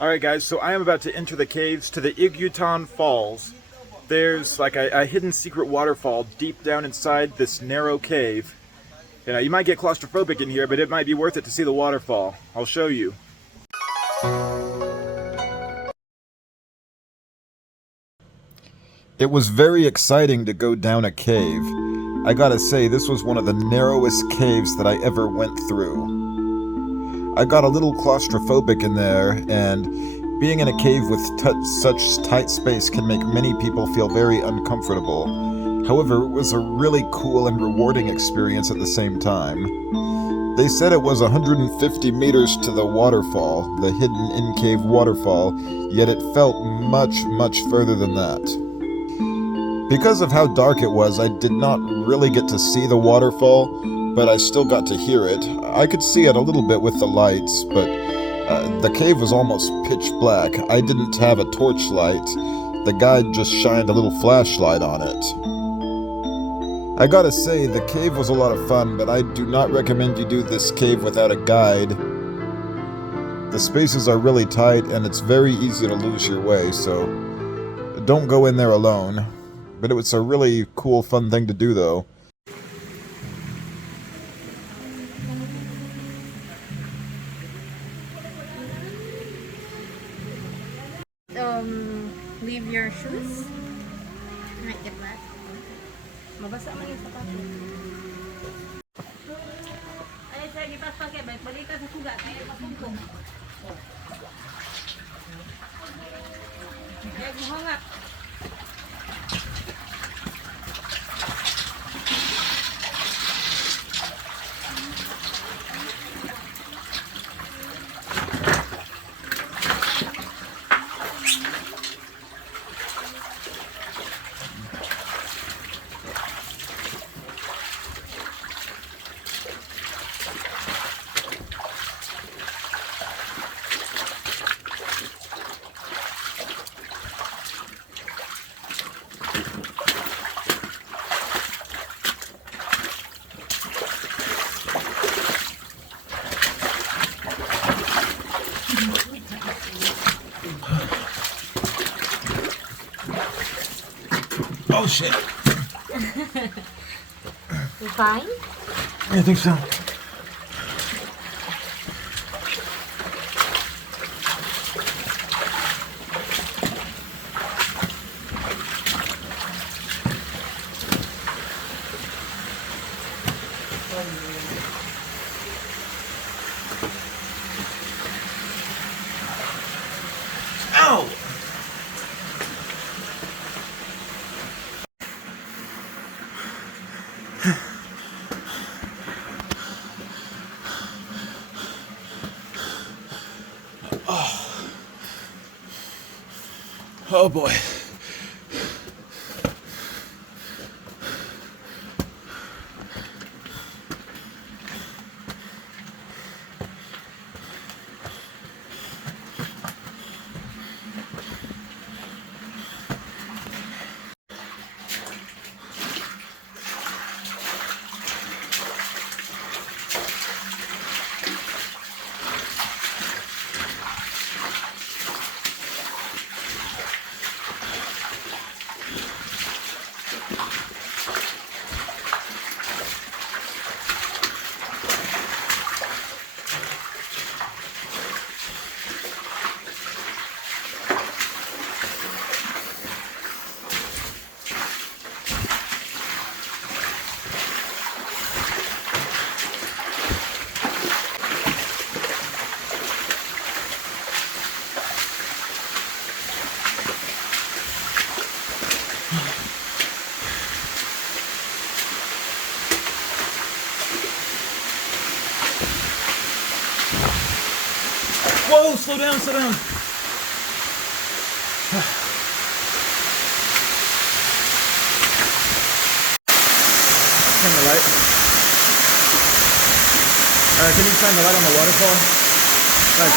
Alright guys, so I am about to enter the caves to the IGUTAN Falls. There's like a hidden secret waterfall deep down inside this narrow cave. You know, you might get claustrophobic in here, but it might be worth it to see the waterfall. I'll show you. It was very exciting to go down a cave. I gotta say, this was one of the narrowest caves that I ever went through. I got a little claustrophobic in there, and being in a cave with such tight space can make many people feel very uncomfortable. However, it was a really cool and rewarding experience at the same time. They said it was 150 meters to the waterfall, the hidden in-cave waterfall, yet it felt much further than that. Because of how dark it was, I did not really get to see the waterfall, but I still got to hear it. I could see it a little bit with the lights, but the cave was almost pitch black. I didn't have a torchlight. The guide just shined a little flashlight on it. I gotta say, the cave was a lot of fun, but I do not recommend you do this cave without a guide. The spaces are really tight, and it's very easy to lose your way, so don't go in there alone. But it was a really cool, fun thing to do, though. Leave your shoes. Might get wet. Mabasa man yung sapatos. Ay, sir, gipas pa kay balik ka sa sugat, ay pasungkong. Ay, guhangat. Oh shit. You fine? I think so. Ow! Oh boy. Whoa, slow down, slow down. Turn the light. Can you shine the light on the waterfall? Like,